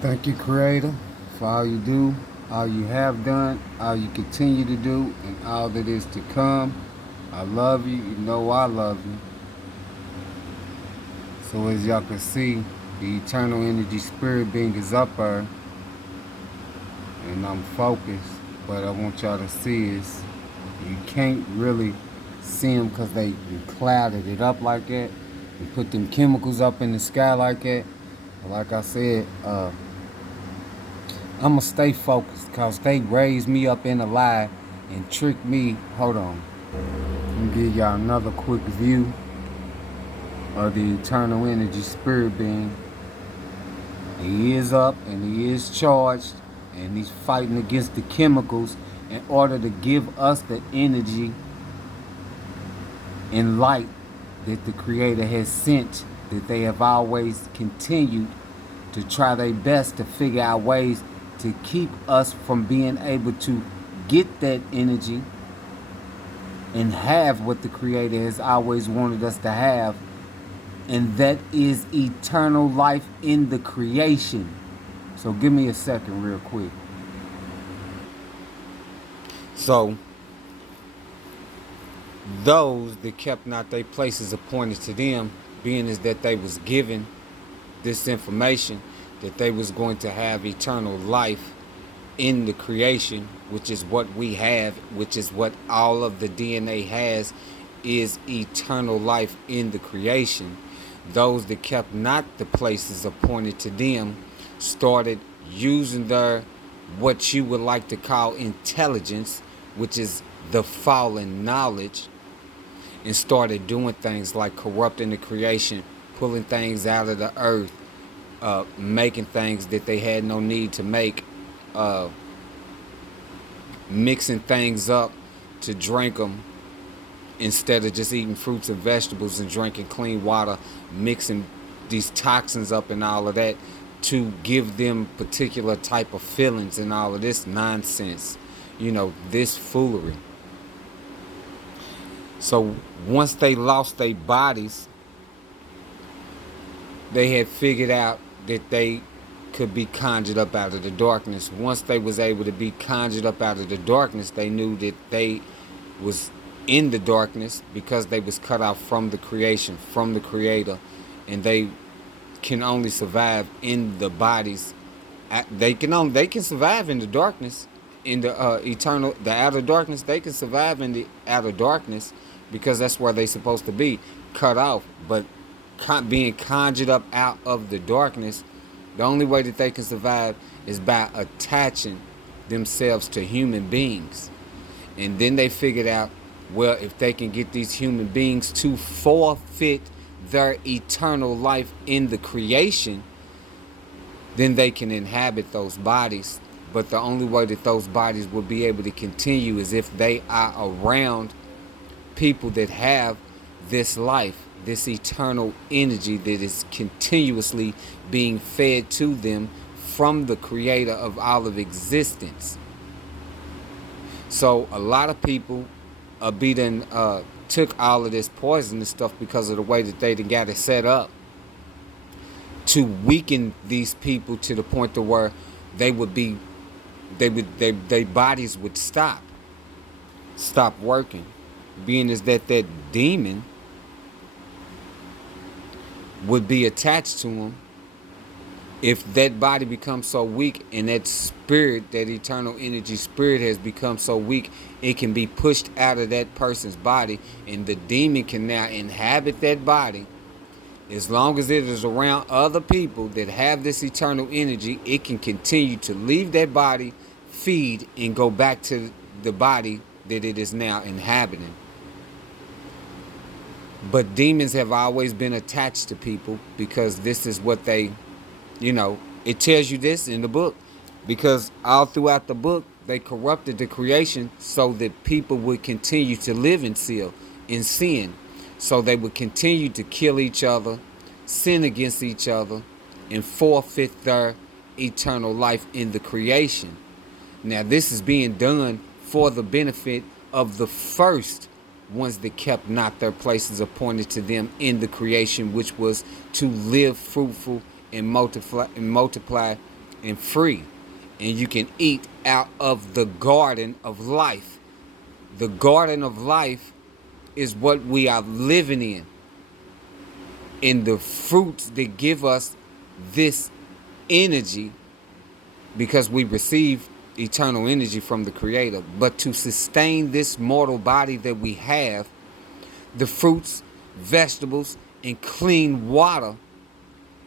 Thank you, Creator, for all you do, all you have done, all you continue to do, and all that is to come. I love you. You know I love you. So as y'all can see, the eternal energy spirit being is up there, and I'm focused. But I want y'all to see is you can't really see them because they clouded it up like that. And put them chemicals up in the sky like that. But like I said, I'ma stay focused cause they raised me up in a lie and tricked me. Hold on. Let me give y'all another quick view of the eternal energy spirit being. He is up and he is charged and he's fighting against the chemicals in order to give us the energy and light that the Creator has sent, that they have always continued to try their best to figure out ways to keep us from being able to get that energy and have what the Creator has always wanted us to have, and that is eternal life in the creation. So give me a second, real quick. So, those that kept not their places appointed to them, being as that they was given this information that they was going to have eternal life in the creation, which is what we have, which is what all of the DNA has, is eternal life in the creation. Those that kept not the places appointed to them started using their, what you would like to call, intelligence, which is the fallen knowledge, and started doing things like corrupting the creation, pulling things out of the earth, making things that they had no need to make, uh, mixing things up to drink them instead of just eating fruits and vegetables and drinking clean water, mixing these toxins up and all of that to give them particular type of feelings and all of this nonsense, this foolery. So once they lost their bodies, they had figured out that they could be conjured up out of the darkness. Once they was able to be conjured up out of the darkness, they knew that they was in the darkness because they was cut off from the creation, from the Creator, and they can only survive in the bodies. They can survive in the darkness, in the the outer darkness. They can survive in the outer darkness because that's where they supposed to be, cut off. But being conjured up out of the darkness, the only way that they can survive is by attaching themselves to human beings. And then they figured out, well, if they can get these human beings to forfeit their eternal life in the creation, then they can inhabit those bodies. But the only way that those bodies will be able to continue is if they are around people that have this life, this eternal energy that is continuously being fed to them from the Creator of all of existence. So a lot of people took all of this poison and stuff because of the way that they done got it set up to weaken these people to the point to where they would be, their bodies would stop working, being as that demon would be attached to them. If that body becomes so weak and that spirit, that eternal energy spirit has become so weak, it can be pushed out of that person's body and the demon can now inhabit that body. As long as it is around other people that have this eternal energy, it can continue to leave that body, feed, and go back to the body that it is now inhabiting. But demons have always been attached to people because this is what they, it tells you this in the book. Because all throughout the book, they corrupted the creation so that people would continue to live in sin. So they would continue to kill each other, sin against each other, and forfeit their eternal life in the creation. Now, this is being done for the benefit of the first ones that kept not their places appointed to them in the creation, which was to live fruitful and multiply and free. And you can eat out of the garden of life. The garden of life is what we are living in. And the fruits that give us this energy, because we receive eternal energy from the Creator. But to sustain this mortal body that we have, the fruits, vegetables, and clean water,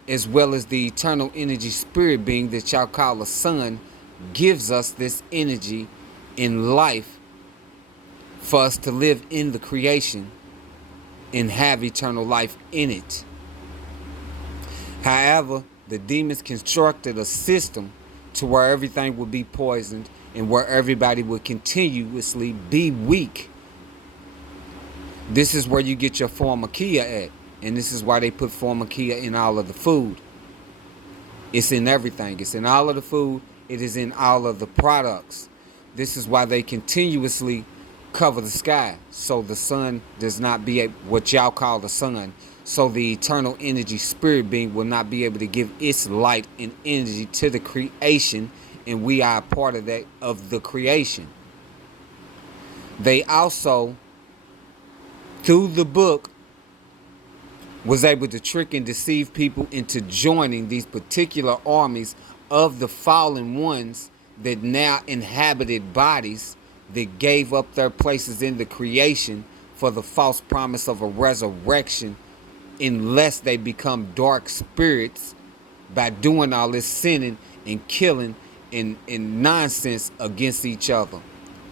as well as the eternal energy spirit being that y'all call a sun, gives us this energy in life for us to live in the creation and have eternal life in it. However, the demons constructed a system to where everything would be poisoned and where everybody would continuously be weak. This is where you get your pharmakia at. And this is why they put pharmakia in all of the food. It's in everything. It's in all of the food. It is in all of the products. This is why they continuously cover the sky, so the sun does not be what y'all call the sun. So the eternal energy spirit being will not be able to give its light and energy to the creation, and we are a part of that, of the creation. They also, through the book, was able to trick and deceive people into joining these particular armies of the fallen ones that now inhabited bodies that gave up their places in the creation for the false promise of a resurrection, unless they become dark spirits by doing all this sinning and killing and nonsense against each other.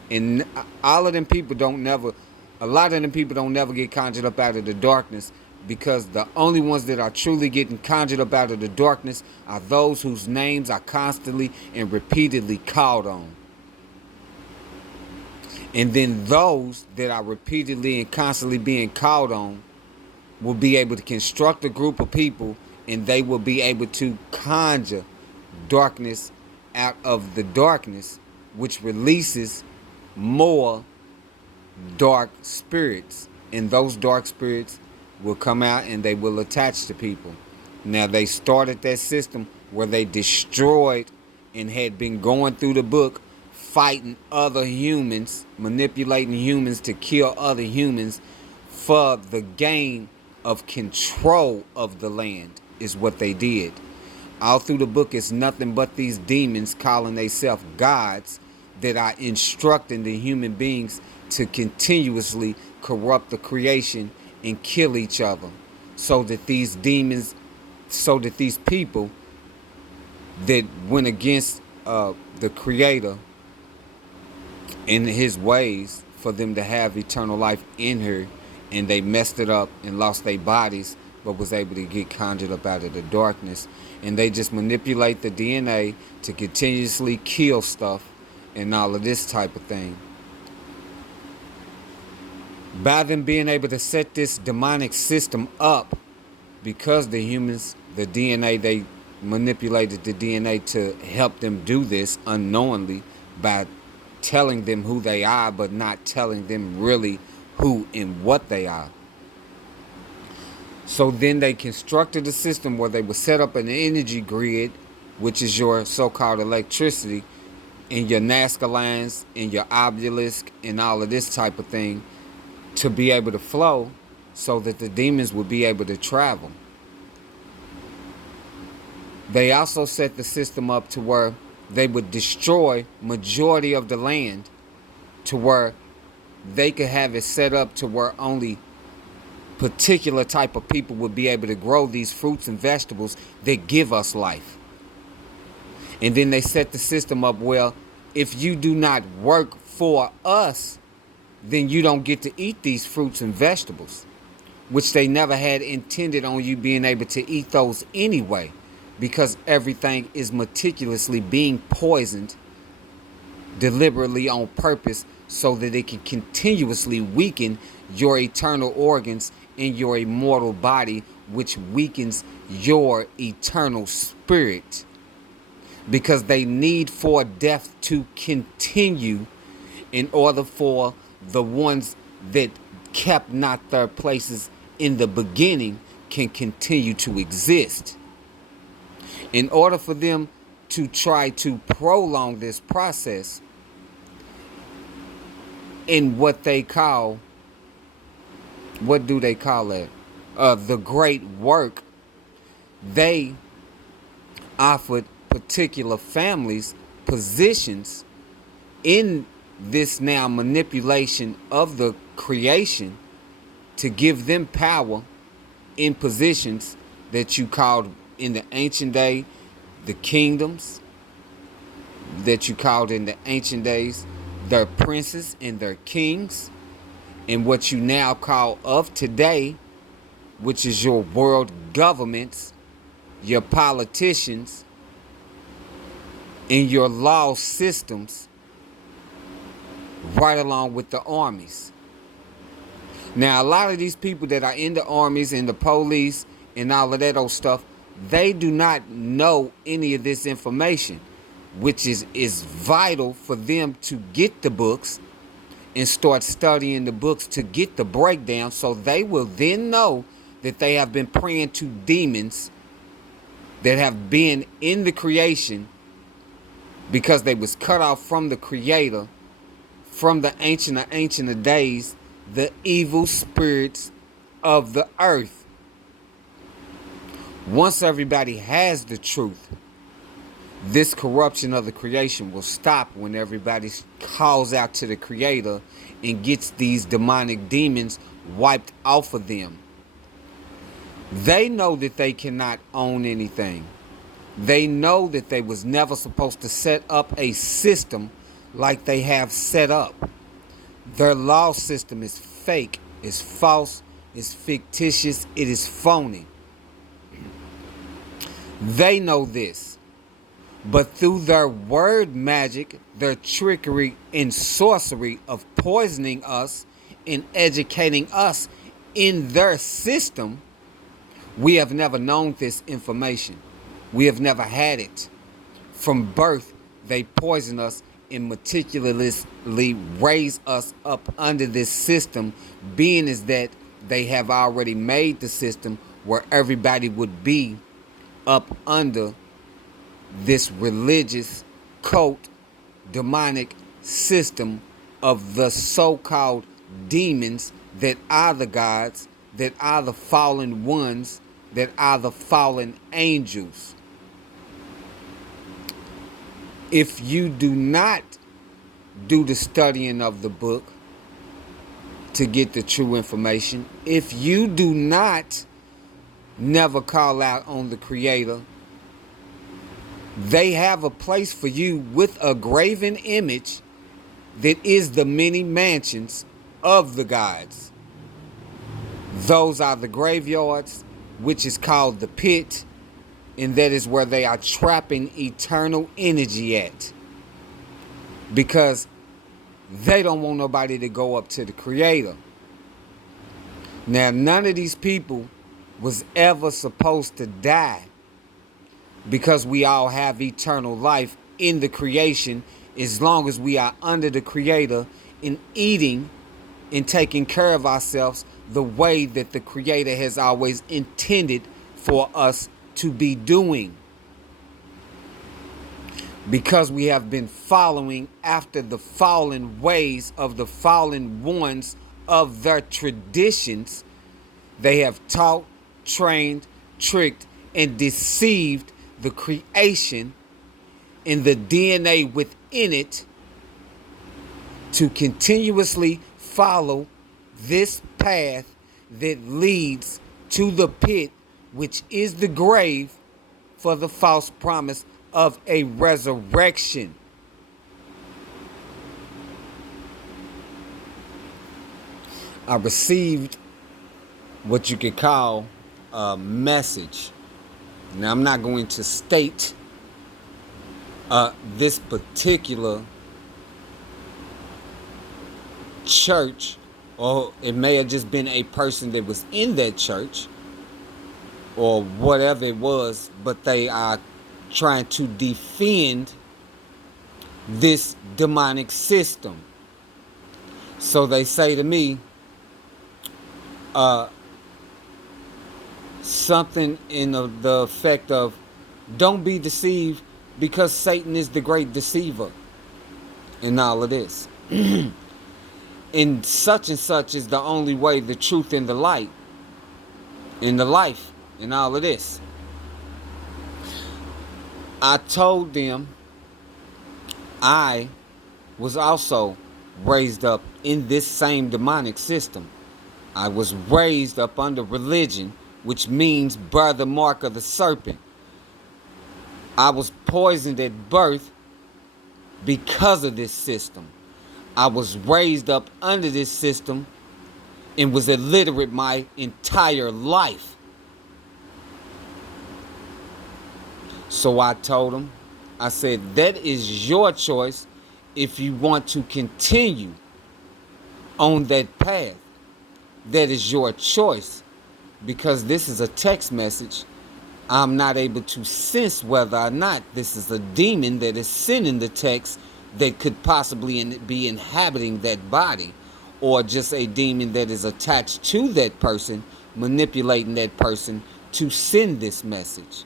And all of them people don't never, a lot of them people don't never get conjured up out of the darkness, because the only ones that are truly getting conjured up out of the darkness are those whose names are constantly and repeatedly called on. And then those that are repeatedly and constantly being called on will be able to construct a group of people, and they will be able to conjure darkness out of the darkness, which releases more dark spirits. And those dark spirits will come out and they will attach to people. Now, they started that system where they destroyed and had been going through the book fighting other humans, manipulating humans to kill other humans for the gain of control of the land, is what they did. All through the book is nothing but these demons calling themselves gods that are instructing the human beings to continuously corrupt the creation and kill each other, so that these demons, so that these people that went against the Creator in his ways, for them to have eternal life in her, and they messed it up and lost their bodies, but was able to get conjured up out of the darkness. And they just manipulate the DNA to continuously kill stuff and all of this type of thing. By them being able to set this demonic system up, because the humans, the DNA, they manipulated the DNA to help them do this unknowingly by telling them who they are, but not telling them really who and what they are. So then they constructed a system where they would set up an energy grid, which is your so-called electricity, and your Nazca lines and your obelisk and all of this type of thing, to be able to flow so that the demons would be able to travel. They also set the system up to where they would destroy majority of the land, to where they could have it set up to where only particular type of people would be able to grow these fruits and vegetables that give us life. And then they set the system up, well, if you do not work for us, then you don't get to eat these fruits and vegetables, which they never had intended on you being able to eat those anyway, because everything is meticulously being poisoned deliberately on purpose, so that it can continuously weaken your eternal organs in your immortal body, which weakens your eternal spirit, because they need for death to continue in order for the ones that kept not their places in the beginning can continue to exist. In order for them to try to prolong this process in what they call, what do they call it? The great work. They offered particular families positions in this now manipulation of the creation to give them power in positions that you called in the ancient day the kingdoms, that you called in the ancient days their princes and their kings, and what you now call of today, which is your world governments, your politicians, and your law systems, right along with the armies. Now, a lot of these people that are in the armies and the police and all of that old stuff, they do not know any of this information, which is vital for them to get the books and start studying the books to get the breakdown, so they will then know that they have been praying to demons that have been in the creation because they was cut off from the creator, from the ancient of days, the evil spirits of the earth. Once everybody has the truth, this corruption of the creation will stop when everybody calls out to the creator and gets these demonic demons wiped off of them. They know that they cannot own anything. They know that they was never supposed to set up a system like they have set up. Their law system is fake, is false, is fictitious, it is phony. They know this. But through their word magic, their trickery and sorcery of poisoning us and educating us in their system, we have never known this information. We have never had it. From birth, they poison us and meticulously raise us up under this system, being as that they have already made the system where everybody would be up under this religious cult, demonic system of the so-called demons that are the gods, that are the fallen ones, that are the fallen angels. If you do not do the studying of the book to get the true information, if you do not never call out on the creator, they have a place for you with a graven image that is the many mansions of the gods. Those are the graveyards, which is called the pit, and that is where they are trapping eternal energy at, because they don't want nobody to go up to the creator. Now, none of these people was ever supposed to die, because we all have eternal life in the creation as long as we are under the creator and eating and taking care of ourselves the way that the creator has always intended for us to be doing. Because we have been following after the fallen ways of the fallen ones of their traditions, they have taught, trained, tricked, and deceived the creation and the DNA within it to continuously follow this path that leads to the pit, which is the grave, for the false promise of a resurrection. I received what you could call a message. Now, I'm not going to state this particular church, or it may have just been a person that was in that church or whatever it was, but they are trying to defend this demonic system. So they say to me, something in the effect of, don't be deceived Because Satan is the great deceiver in all of this. And such is the only way, the truth, and the light, in the life, in all of this. I told them I was also raised up in this same demonic system. I was raised up under religion, which means bear the mark of the serpent. I was poisoned at birth because of this system. I was raised up under this system and was illiterate my entire life. So I told him, I said, that is your choice if you want to continue on that path. That is your choice. Because this is a text message, I'm not able to sense whether or not this is a demon that is sending the text that could possibly be inhabiting that body, or just a demon that is attached to that person, manipulating that person to send this message.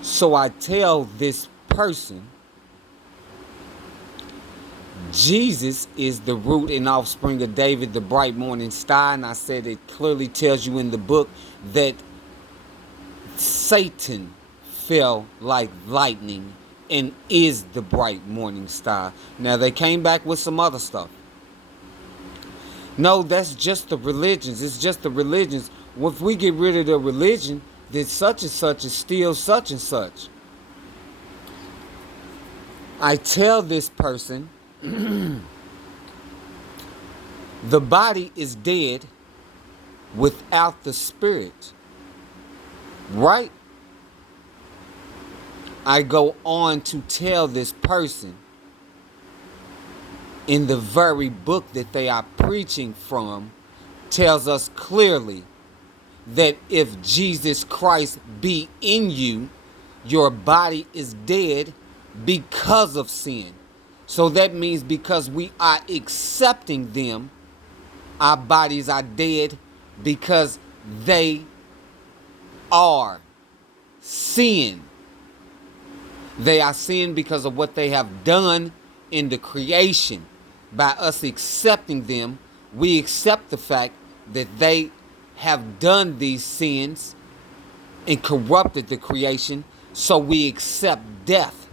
So I tell this person, Jesus is the root and offspring of David, the bright morning star. And I said it clearly tells you in the book that Satan fell like lightning and is the bright morning star. Now they came back with some other stuff. No, that's just the religions. It's just the religions. Well, if we get rid of the religion, then such and such is still such and such. I tell this person, the body is dead without the spirit. Right? I go on to tell this person in the very book that they are preaching from tells us clearly that if Jesus Christ be in you, your body is dead because of sin. So that means because we are accepting them, our bodies are dead because they are sin. They are sin because of what they have done in the creation. By us accepting them, we accept the fact that they have done these sins and corrupted the creation, so we accept death.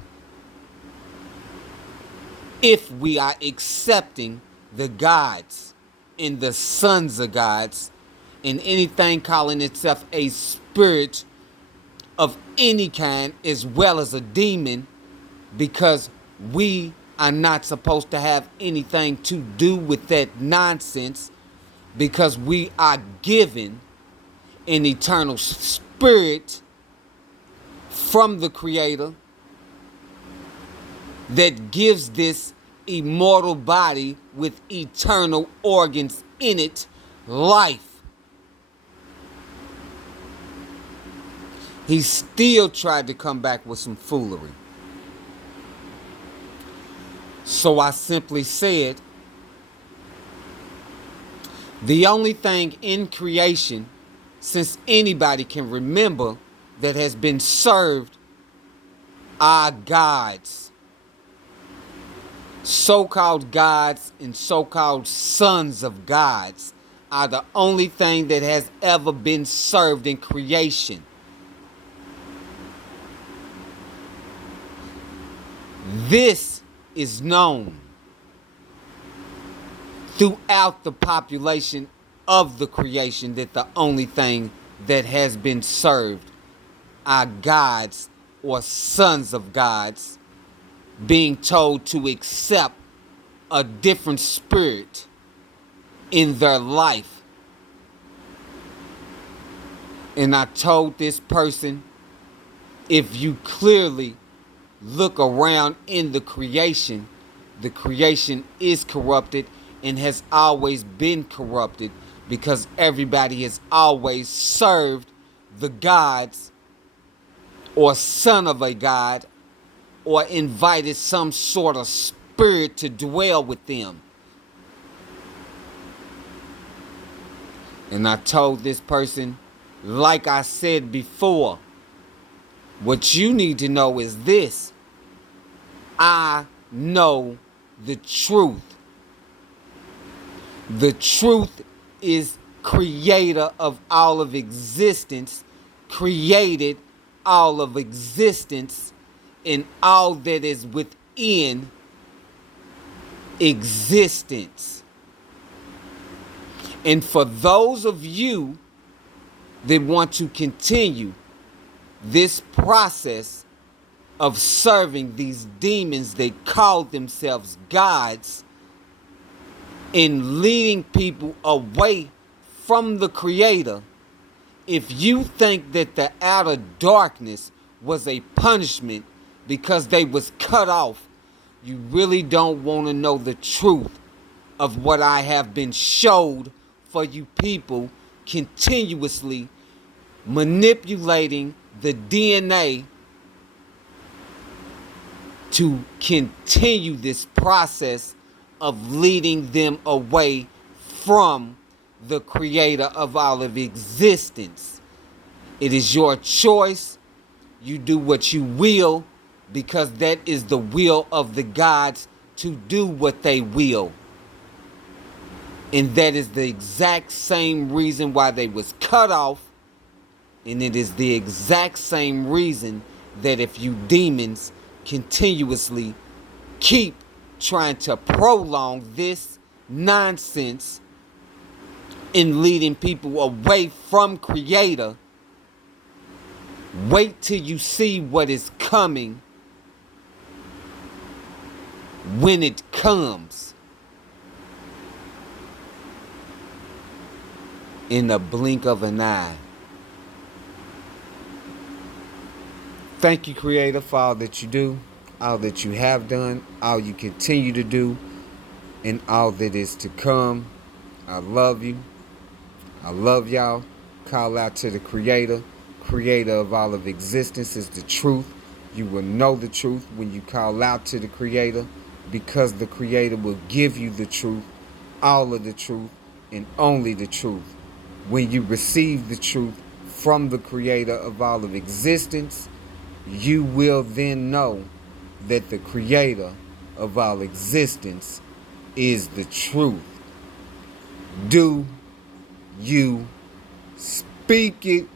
If we are accepting the gods and the sons of gods and anything calling itself a spirit of any kind, as well as a demon, because we are not supposed to have anything to do with that nonsense, because we are given an eternal spirit from the Creator that gives this immortal body with eternal organs in it life. He still tried to come back with some foolery. So I simply said, the only thing in creation, since anybody can remember, that has been served are gods. So-called gods and so-called sons of gods are the only thing that has ever been served in creation. This is known throughout the population of the creation, that the only thing that has been served are gods or sons of gods being told to accept a different spirit in their life. And I told this person, if you clearly look around in the creation is corrupted and has always been corrupted, because everybody has always served the gods or son of a god, or invited some sort of spirit to dwell with them. And I told this person, like I said before, What you need to know is this: I know the truth. The truth is creator of all of existence, created all of existence, and all that is within existence. And for those of you that want to continue this process of serving these demons they call themselves gods and leading people away from the Creator, if you think that the outer darkness was a punishment because they was cut off, you really don't want to know the truth of what I have been showed for you people continuously manipulating the DNA to continue this process of leading them away from the creator of all of existence. It is your choice. You do what you will, because that is the will of the gods to do what they will. And that is the exact same reason why they was cut off. And it is the exact same reason that if you demons continuously keep trying to prolong this nonsense in leading people away from Creator, wait till you see what is coming when it comes. In the blink of an eye. Thank you, Creator, for all that you do, all that you have done, all you continue to do, and all that is to come. I love you. I love y'all. Call out to the Creator. Creator of all of existence is the truth. You will know the truth when you call out to the Creator, because the Creator will give you the truth, all of the truth, and only the truth. When you receive the truth from the Creator of all of existence, you will then know that the Creator of all existence is the truth. Do you speak it?